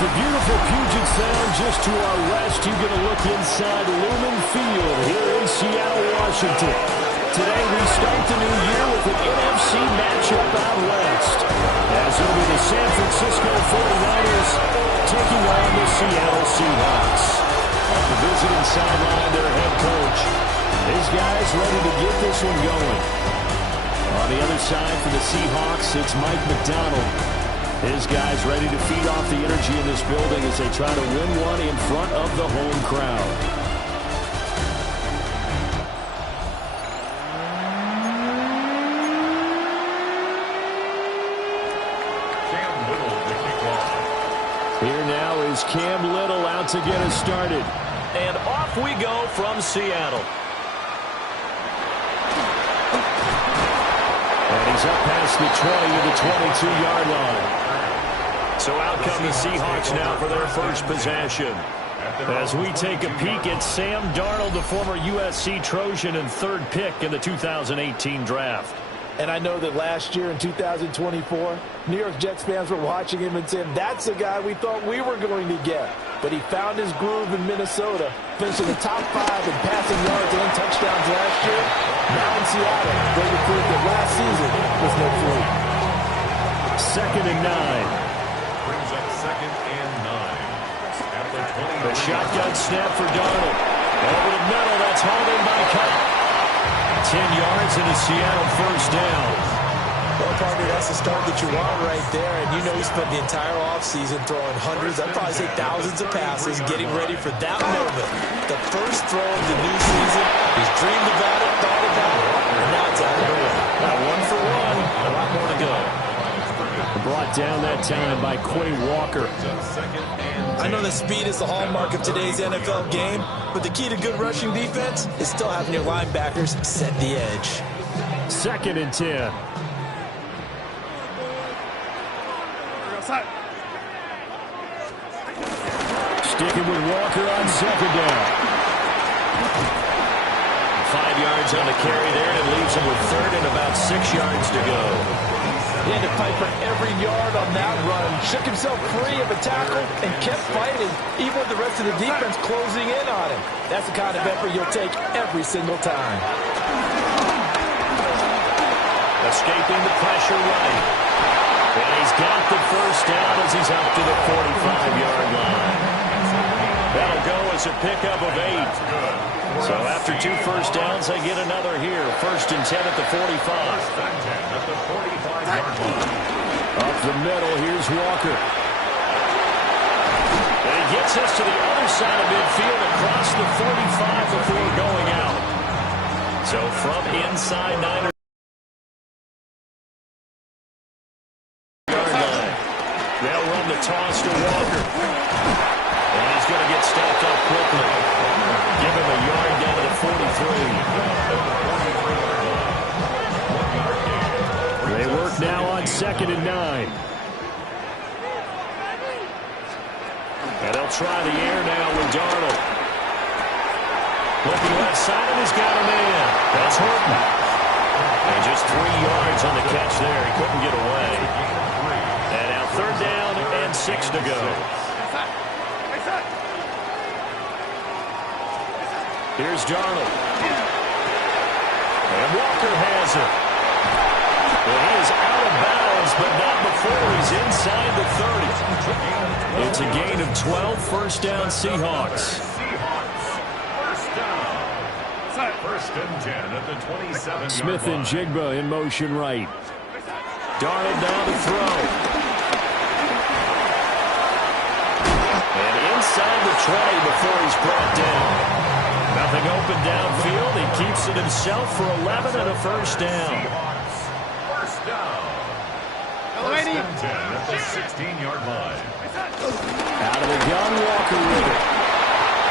the beautiful Puget Sound just to our west, you get a look inside Lumen Field here in Seattle, Washington. Today we start the new year with an NFC matchup out west, as it'll be the San Francisco 49ers taking on the Seattle Seahawks. On the visiting sideline, their head coach. His guys ready to get this one going. On the other side for the Seahawks, it's Mike McDonald. His guys ready to feed off the energy in this building as they try to win one in front of the home crowd. Here now is Cam Little out to get us started. And off we go from Seattle. And he's up past the 20 to the 22-yard line. So out come the Seahawks now for their first possession. As we take a peek at Sam Darnold, the former USC Trojan and third pick in the 2018 draft. And I know that last year in 2024, New York Jets fans were watching him and saying, that's the guy we thought we were going to get. But he found his groove in Minnesota, finishing the top 5 in passing yards and touchdowns last year. Now in Seattle, they will prove that last season was no fluke. 2nd and 9. Brings up 2nd and 9. At the 20. The shotgun snap for Darnold. Over the middle, that's hauled in by Cup. 10 yards and a Seattle first down. Well, partner, that's the start that you want right there. And you know he spent the entire offseason throwing hundreds, I'd probably say thousands of passes, getting ready for that moment. The first throw of the new season. He's dreamed about it, thought about it, and now it's out of the way. Now 1 for 1, a lot more to go. Brought down that time by Quay Walker. I know that speed is the hallmark of today's NFL game, but the key to good rushing defense is still having your linebackers set the edge. 2nd and 10. Sticking with Walker on 2nd down. 5 yards on the carry there, and it leaves him with 3rd and about 6 yards to go. He had to fight for every yard on that run. Shook himself free of a tackle and kept fighting, even with the rest of the defense closing in on him. That's the kind of effort you'll take every single time. Escaping the pressure right. And he's got the first down as he's up to the 45-yard line. That'll go as a pickup of 8. So after 2 first downs, they get another here. 1st and 10 at the 45. Up the middle, here's Walker. And he gets us to the other side of midfield across the 45 before going out. So from inside Niners yard line, they'll run the toss to Walker. And he's going to get stopped up quickly. Give him a yard down to the 43. They work now on 2nd and 9. And they'll try the air now with Darnold. Looking left side, he's got him in. That's Horton. And just 3 yards on the catch there. He couldn't get away. And now 3rd down and 6 to go. Here's Darnold. And Walker has it. Well, he is out of bounds, but not before he's inside the 30. It's a gain of 12, first down Seahawks. First and 10 at the 27. Smith and Jigba in motion right. Darnold down to throw. And inside the 20 before he's brought down. Nothing open downfield. He keeps it himself for 11 and a first down. First down. First and 10 at the 16-yard line. Out of the gun, Walker with it.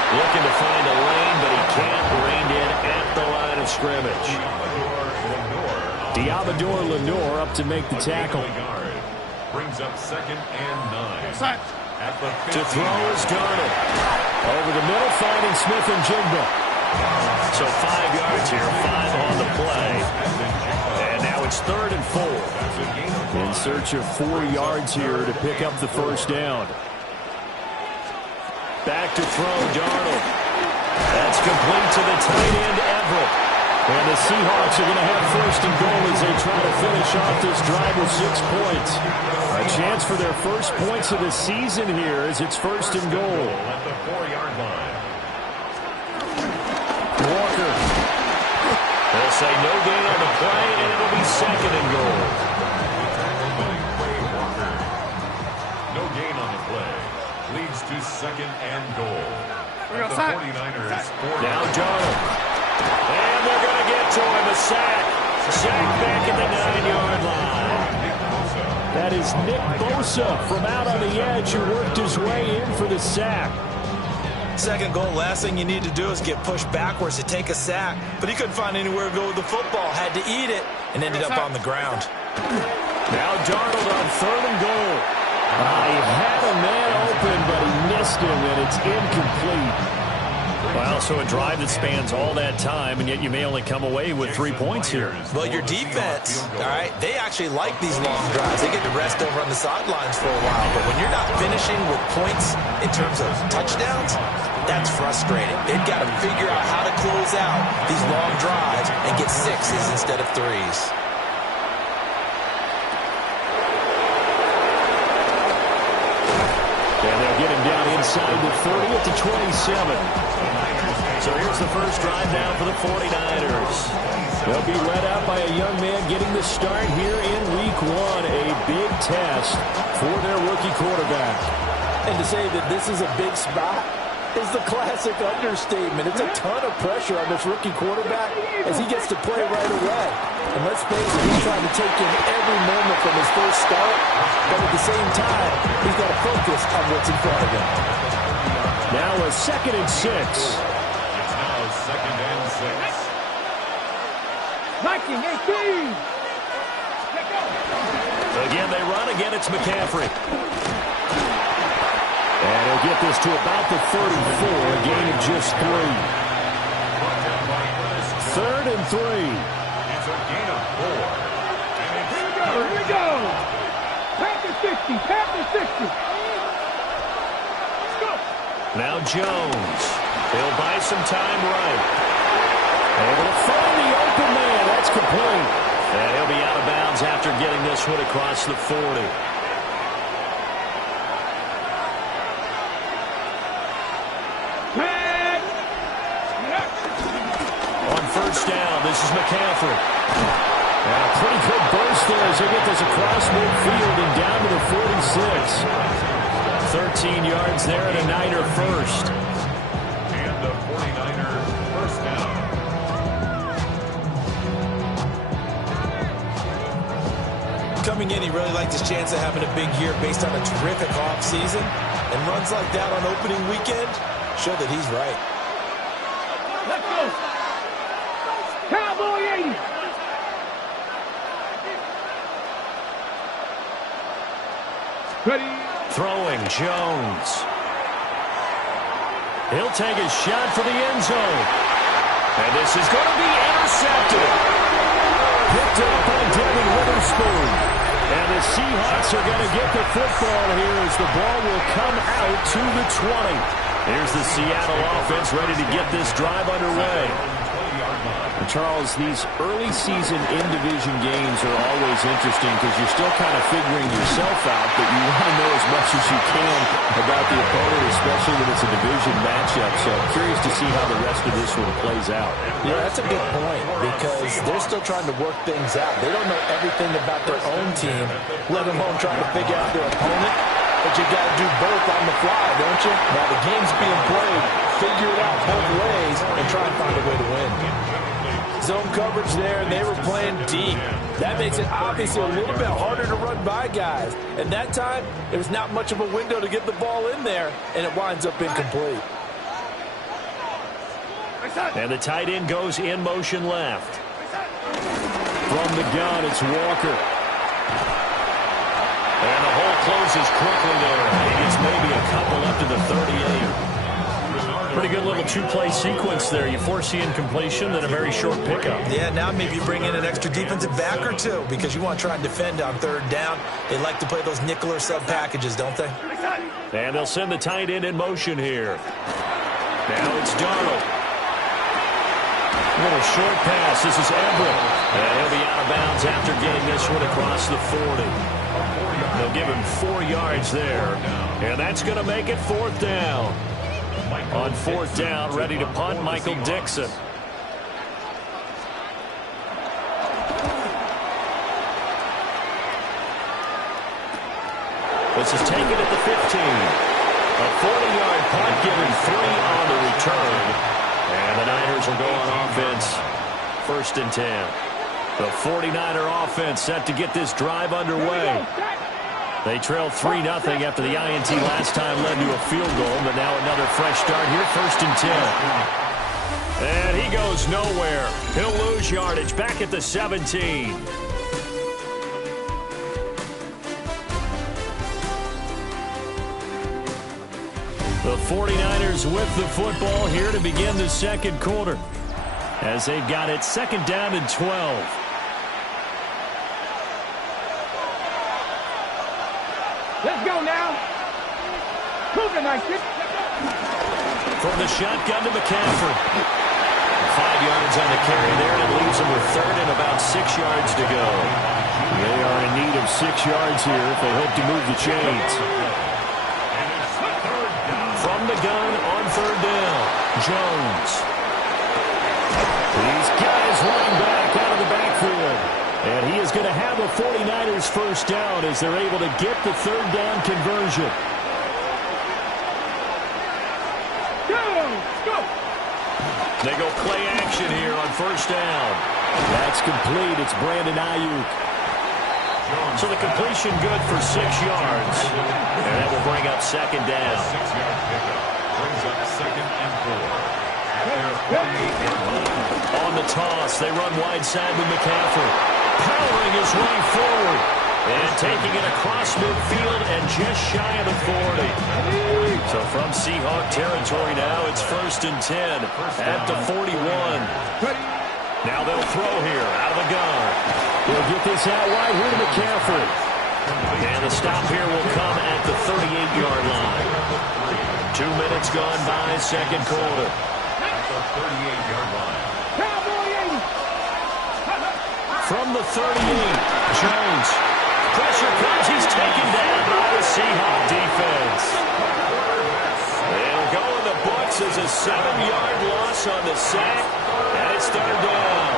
Looking to find a lane, but he can't. Reined in at the line of scrimmage. Diabador Lenore up to make the tackle. Brings up 2nd and 9. To throw is Darnold. Over the middle, finding Smith and Jigba. So 5 yards here, 5 on the play. And now it's 3rd and 4. In search of 4 yards here to pick up the first down. Back to throw, Darnold. That's complete to the tight end, Everett. And the Seahawks are going to have first and goal as they try to finish off this drive with 6 points. A chance for their first points of the season here as it's first and goal. At the 4-yard line. Walker. They'll say no gain on the play, and it'll be second and goal. No gain on the play. Leads to second and goal. At the 49ers. Now Darnold. And they're going to get to him. A sack. Sack back at the 9-yard line. That is Nick Bosa from out on the edge who worked his way in for the sack. Second goal, last thing you need to do is get pushed backwards to take a sack. But he couldn't find anywhere to go with the football. Had to eat it and ended up on the ground. Now Darnold on third and goal. He had a man open, but he missed him, and it's incomplete. Well, so a drive that spans all that time, and yet you may only come away with 3 points here. Well, your defense, all right, they actually like these long drives. They get to rest over on the sidelines for a while. But when you're not finishing with points in terms of touchdowns, that's frustrating. They've got to figure out how to close out these long drives and get 6s instead of 3s. And they'll get him down inside the 30 at the 27. So here's the first drive down for the 49ers. They'll be led out by a young man getting the start here in Week 1. A big test for their rookie quarterback. And to say that this is a big spot is the classic understatement. It's a ton of pressure on this rookie quarterback as he gets to play right away. And let's face it, he's trying to take in every moment from his first start, but at the same time, he's got to focus on what's in front of him. Now a 2nd and 6. It's now 2nd and 6. Viking 18. Again, they run. Again, it's McCaffrey. And he'll get this to about the 34, a gain of just 3. 3rd and 3. It's a gain of 4. And Here we go. Panther 60. Panther 60. Let's go. Now Jones. He'll buy some time right. Able to find the open man. That's complete. And he'll be out of bounds after getting this one across the 40. On first down, this is McCaffrey. And a pretty good burst there as they get this across midfield and down to the 46. 13 yards there and a Niner first. And the 49er first down. Coming in, he really liked his chance of having a big year based on a terrific offseason. And runs like that on opening weekend show that he's right. Let's go. Cowboy 80. Ready. Throwing, Jones. He'll take a shot for the end zone. And this is going to be intercepted. Picked up by Devin Witherspoon. And the Seahawks are going to get the football here as the ball will come out to the 20. Here's the Seattle offense ready to get this drive underway. Charles, these early season in-division games are always interesting because you're still kind of figuring yourself out, but you want to know as much as you can about the opponent, especially when it's a division matchup. So I'm curious to see how the rest of this one plays out. Yeah, that's a good point because they're still trying to work things out. They don't know everything about their own team, let alone trying to figure out their opponent. But you got to do both on the fly, don't you? Now the game's being played. Figure it out both ways and try and find a way to win. Zone coverage there, and they were playing deep. That makes it obviously a little bit harder to run by guys. And that time, it was not much of a window to get the ball in there, and it winds up incomplete. And the tight end goes in motion left. From the gun, it's Walker. And the hole closes quickly there. It's maybe a couple up to the 38. Pretty good little two-play sequence there. You force the incompletion, then a very short pickup. Yeah, now maybe you bring in an extra defensive back or two because you want to try and defend on third down. They like to play those nickel or sub packages, don't they? And they'll send the tight end in motion here. Now it's Darnold. Little short pass. This is Everett. And he'll be out of bounds after getting this one across the 40. They'll give him 4 yards there. And that's going to make it 4th down. On 4th down, ready to punt, Michael Dixon. This is taken at the 15. A 40-yard punt, giving 3 on the return. And the Niners will go on offense. 1st and 10. The 49er offense set to get this drive underway. They trailed 3-0 after the INT last time led to a field goal, but now another fresh start here, 1st and 10. And he goes nowhere. He'll lose yardage back at the 17. The 49ers with the football here to begin the 2nd quarter, as they've got it 2nd down and 12. Let's go now. Cougar night. From the shotgun to McCaffrey. 5 yards on the carry there, and it leaves them with 3rd and about 6 yards to go. They are in need of 6 yards here if they hope to move the chains. From the gun on 3rd down, Jones. He's got his running back out of the backfield. And he is going to have a 49ers 1st down as they're able to get the 3rd down conversion. Go! They go play action here on 1st down. That's complete. It's Brandon Ayuk. So the completion good for 6 yards. And that will bring up 2nd down. 6-yard pickup brings up 2nd and 4. On the toss, they run wide side with McCaffrey. Powering his way forward. And taking it across midfield and just shy of the 40. So from Seahawk territory now, it's 1st and 10 at the 41. Now they'll throw here out of the gun. They'll get this out wide here to McCaffrey. And the stop here will come at the 38-yard line. 2 minutes gone by, 2nd quarter. At the 38-yard line. From the 38, Jones. Pressure comes. He's taken down by the Seahawk defense. They'll go in the books as a 7-yard loss on the sack, and it's 3rd down.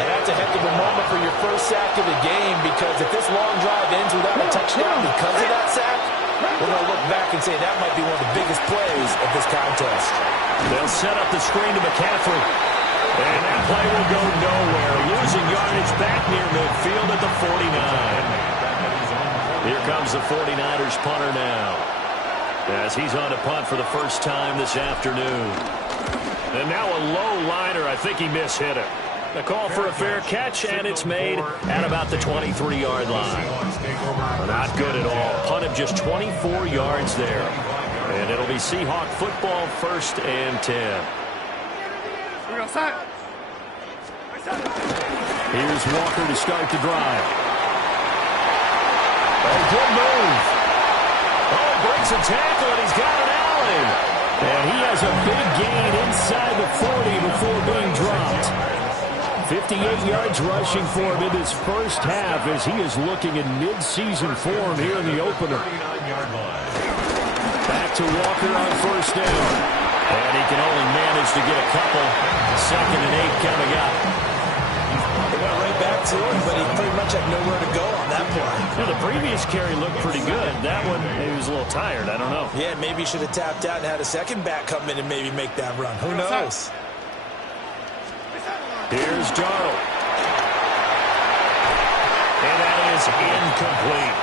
And that's a heck of a moment for your first sack of the game, because if this long drive ends without a touchdown because of that sack, we're going to look back and say that might be one of the biggest plays of this contest. They'll set up the screen to McCaffrey. And that play will go nowhere. Losing yardage back near midfield at the 49. Here comes the 49ers punter now, as he's on to punt for the first time this afternoon. And now a low liner. I think he mishit it. The call for a fair catch, and it's made at about the 23-yard line. Not good at all. Punt of just 24 yards there. And it'll be Seahawk football, 1st and 10. Here's Walker to start the drive. Oh, good move. Oh, breaks a tackle, and he's got an alley. And he has a big gain inside the 40 before being dropped. 58 yards rushing for him in this first half as he is looking in mid-season form here in the opener. Back to Walker on 1st down. And he can only manage to get a couple. 2nd and 8 coming up. They went right back to him, but he pretty much had nowhere to go on that play. Yeah, the previous carry looked pretty good. That one, he was a little tired. I don't know. Yeah, maybe he should have tapped out and had a second back come in and maybe make that run. Who knows? Here's Darnold. And that is incomplete.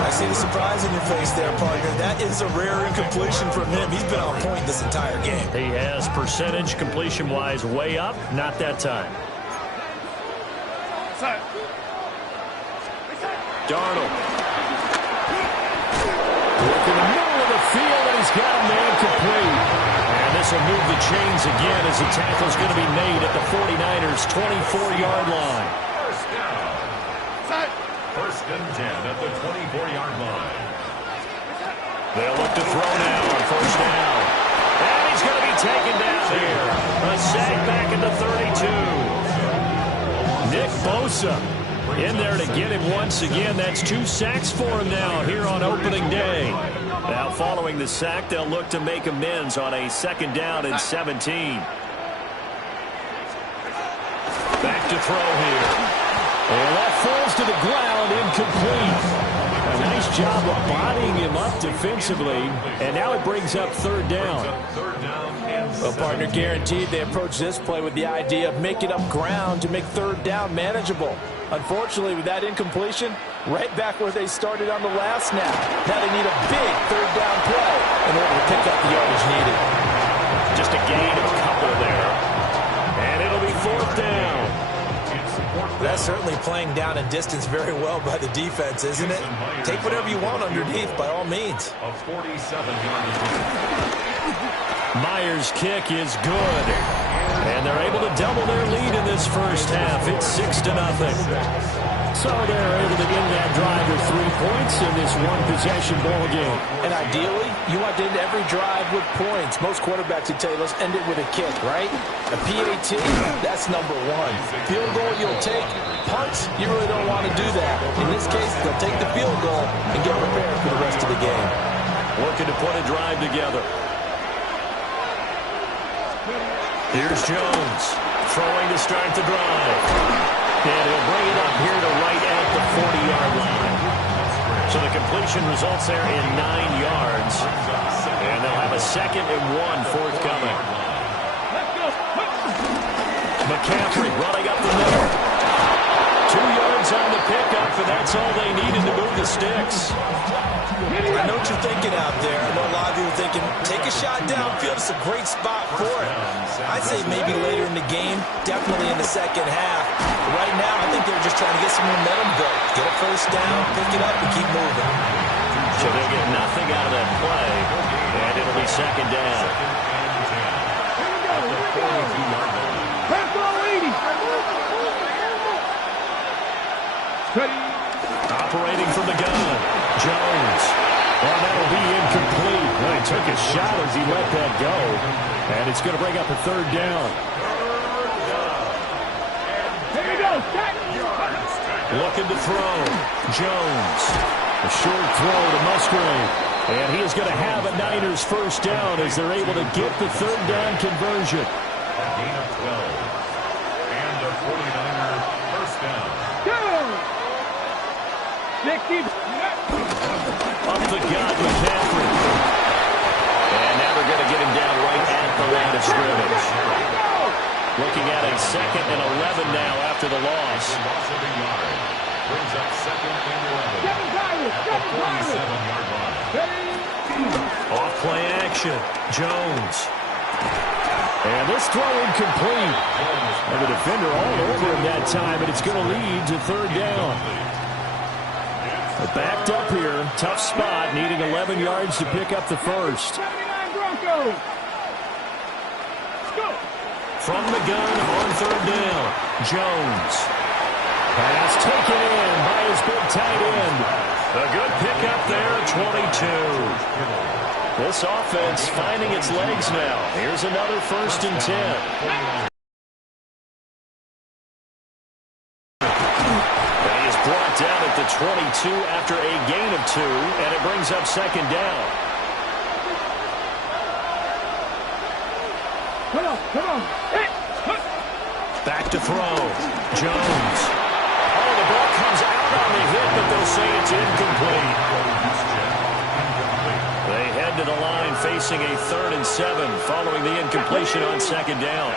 I see the surprise in your face there, partner. That is a rare incompletion from him. He's been on point this entire game. He has percentage completion-wise way up. Not that time. Darnold. Look in the middle of the field, and he's got a man complete. And this will move the chains again as the tackle's going to be made at the 49ers' 24-yard line. First and 10 at the 24-yard line. They'll look to throw now on first down. And he's going to be taken down here. A sack back at the 32. Nick Bosa in there to get him once again. That's 2 sacks for him now here on opening day. Now following the sack, they'll look to make amends on a second down and 17. Back to throw here. And that falls to the ground, incomplete. A nice job of bodying him up defensively. And now it brings up third down. Well, partner, guaranteed they approach this play with the idea of making up ground to make third down manageable. Unfortunately, with that incompletion, right back where they started on the last snap. Now they need a big third down play in order to pick up the yardage needed. Just a gain of a couple there. And it'll be fourth down. That's certainly playing down and distance very well by the defense, isn't it? Take whatever you want underneath, by all means. A 47-yard. Myers' kick is good. And they're able to double their lead in this first half. It's 6-0. So they're able to end that drive with 3 points in this one-possession ball game. And ideally, you want to end every drive with points. Most quarterbacks would tell you, let's end it with a kick, right? A PAT, that's number 1. Field goal you'll take. Punts, you really don't want to do that. In this case, they'll take the field goal and get prepared for the rest of the game. Working to put a drive together. Here's Jones, throwing to start the drive. And he'll bring it up here to right at the 40-yard line. So the completion results there in 9 yards. And they'll have a 2nd and 1 forthcoming. McCaffrey running up the middle. 2 yards on the pickup, and that's all they needed to move the sticks. I know what you're thinking out there. I know a lot of you are thinking, take a shot downfield. It's a great spot for it. I'd say maybe later in the game, definitely in the second half. But right now, I think they're just trying to get some momentum going. Get a first down, pick it up, and keep moving. So they'll get nothing out of that play, and it'll be second down. Operating from the gun, Jones. Well, that'll be incomplete. Well, he took a shot as he let that go. And it's going to bring up a third down. Here we go. Looking to throw. Jones. A short throw to Musgrave. And he is going to have a Niners first down as they're able to get the third down conversion. A gain of 12. And a 49er first down. 60. Up the gut, McCaffrey. And now they're going to get him down right at the line of scrimmage. Looking at a 2nd and 11 now after the loss. Loss of a yard. Brings up 2nd and 11. At the 47-yard line. Off play action. Jones. And this throw incomplete. And the defender all over him that time, and it's going to lead to third down. Backed up here, tough spot, needing 11 yards to pick up the first. From the gun on third down, Jones. Pass taken in by his big tight end. A good pickup there at 22. This offense finding its legs now. Here's another 1st and 10. Down at the 22 after a gain of 2, and it brings up second down. Come on. Back to throw. Jones. Oh, the ball comes out on the hit, but they'll say it's incomplete. They head to the line facing a 3rd and 7 following the incompletion on second down.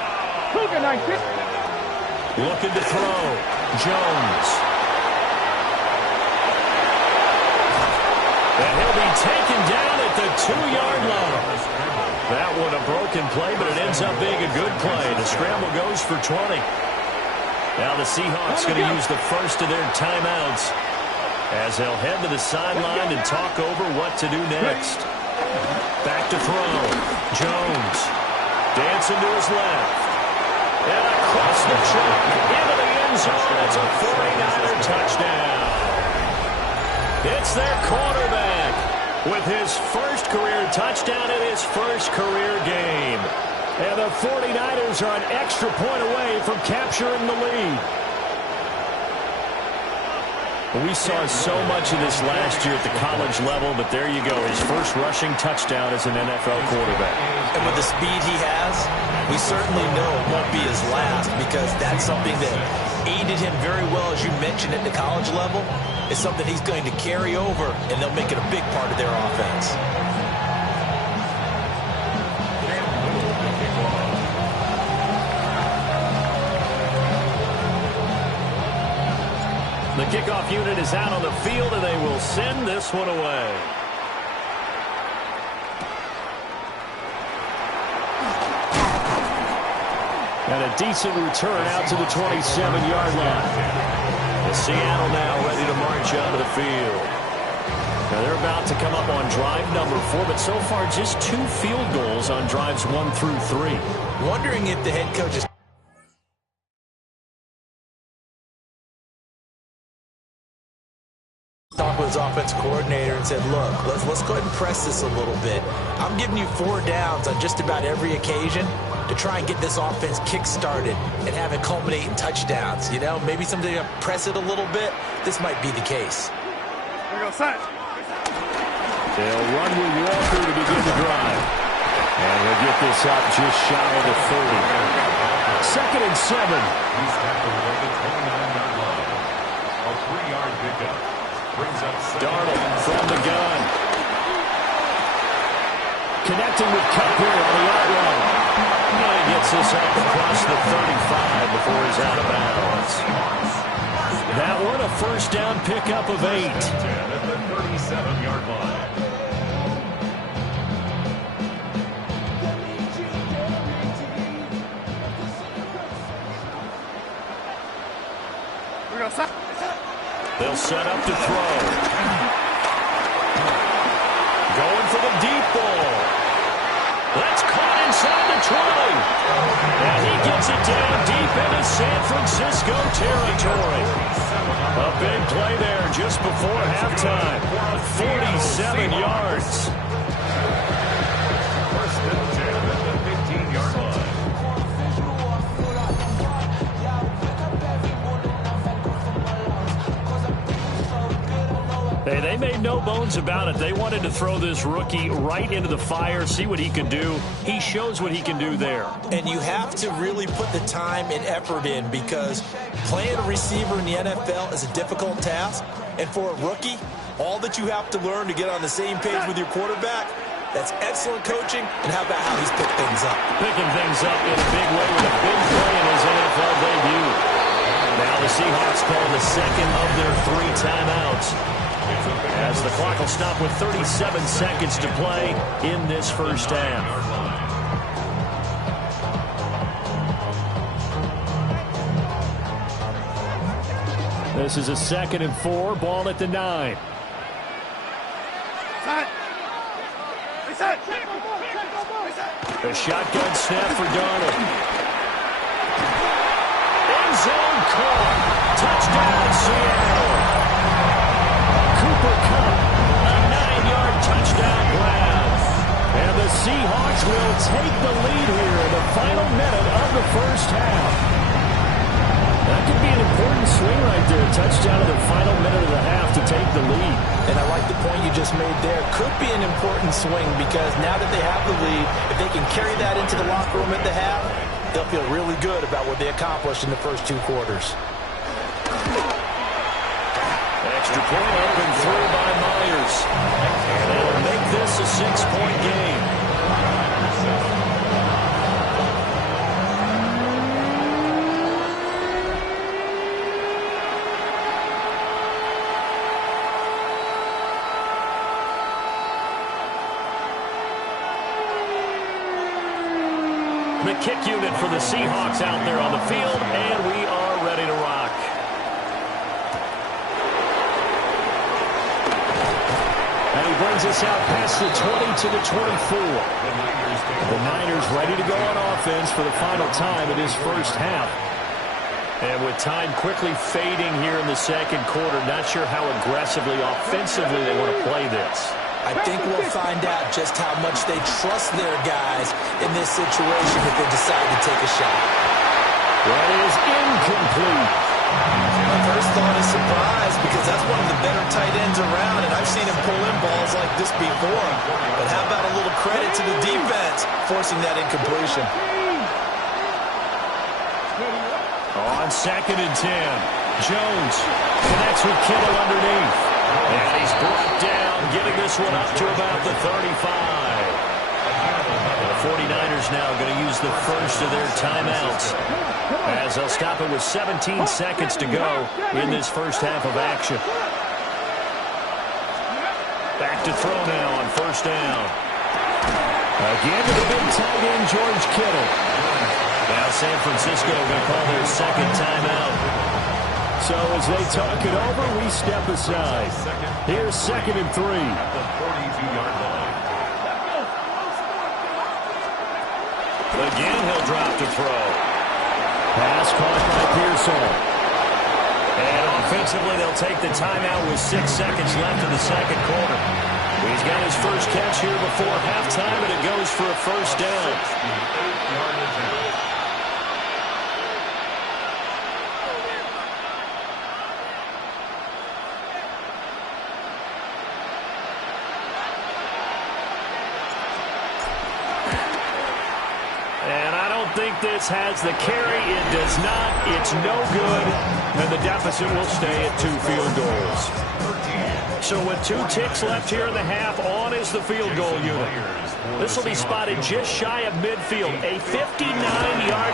Looking to throw. Jones. And he'll be taken down at the 2-yard line. That one a broken play, but it ends up being a good play. The scramble goes for 20. Now the Seahawks going to use the first of their timeouts as they'll head to the sideline and talk over what to do next. Back to throw. Jones. Dancing to his left. And across the chalk into the end zone. It's a 49er touchdown. It's their quarterback with his first career touchdown in his first career game. And the 49ers are an extra point away from capturing the lead. We saw so much of this last year at the college level, but there you go. His first rushing touchdown as an NFL quarterback. And with the speed he has, we certainly know it won't be his last, because that's something that aided him very well, as you mentioned, at the college level. It's something he's going to carry over, and they'll make it a big part of their offense. The kickoff unit is out on the field, and they will send this one away. And a decent return out to the 27-yard line. Seattle now ready to march onto the field. Now they're about to come up on drive number 4, but so far just 2 field goals on drives 1 through 3. Wondering if the head coach is talked with his offensive coordinator and said, look, let's go ahead and press this a little bit. I'm giving you 4 downs on just about every occasion to try and get this offense kick-started and have it culminate in touchdowns. You know, maybe something to press it a little bit. This might be the case. Here we go, set. They'll run with Walker to begin the drive. And he'll get this up just shy of the 30. 2nd and 7. He's tackled at the 29-yard line. A 3-yard pickup. Brings up Darnold from the gun. Connecting with Kupp here on the out route. And he gets this up across the 35 before he's out of bounds. That one a first down pickup of 8. at the 37-yard line. Here we go, set. They'll set up to throw. Going for the deep ball. That's caught inside the 20. And he gets it down deep into San Francisco territory. A big play there just before halftime. 47 yards. First and 10 at the 15-yard line. Hey, they made no bones about it. They wanted to throw this rookie right into the fire, see what he could do. He shows what he can do there. And you have to really put the time and effort in, because playing a receiver in the NFL is a difficult task. And for a rookie, all that you have to learn to get on the same page with your quarterback, that's excellent coaching. And how about how he's picked things up? Picking things up in a big way with a big play in his NFL debut. Now the Seahawks call the second of their 3 timeouts, as the clock will stop with 37 seconds to play in this first half. This is a 2nd and 4, ball at the 9. Set. Reset. A shotgun snap for Darnold. End zone caught. Touchdown, Seattle. Cooper Kupp, a 9-yard touchdown grab. And the Seahawks will take the lead here in the final minute of the first half. That could be an important swing right there. Touchdown in the final minute of the half to take the lead. And I like the point you just made there. Could be an important swing, because now that they have the lead, if they can carry that into the locker room at the half, they'll feel really good about what they accomplished in the first 2 quarters. Extra point up and through by Myers. And it'll make this a 6-point game. The kick unit for the Seahawks out there on the field, and we are ready to rock. And he breaks brings us out past the 20 to the 24. The Niners ready to go on offense for the final time in this first half. And with time quickly fading here in the second quarter, not sure how aggressively, offensively they want to play this. I think we'll find out just how much they trust their guys in this situation if they decide to take a shot. That is incomplete. My first thought is surprise because that's one of the better tight ends around, and I've seen him pull in balls like this before. But how about a little credit to the defense forcing that incompletion? On 2nd and 10, Jones connects with Kittle underneath. And he's brought down, getting this one up to about the 35. The 49ers now going to use the first of their timeouts as they'll stop it with 17 seconds to go in this first half of action. Back to throw now on first down. Again to the big tight end, George Kittle. Now San Francisco going to call their second timeout. So as they talk it over, we step aside. Here's 2nd and 3. At the 42-yard line. Again, he'll drop to throw. Pass caught by Pearson. And offensively, they'll take the timeout with 6 seconds left in the second quarter. He's got his first catch here before halftime, and it goes for a first down. And I don't think this has the carry. It does not. It's no good. And the deficit will stay at 2 field goals. So with 2 ticks left here in the half, on is the field goal unit. This will be spotted just shy of midfield. A 59-yard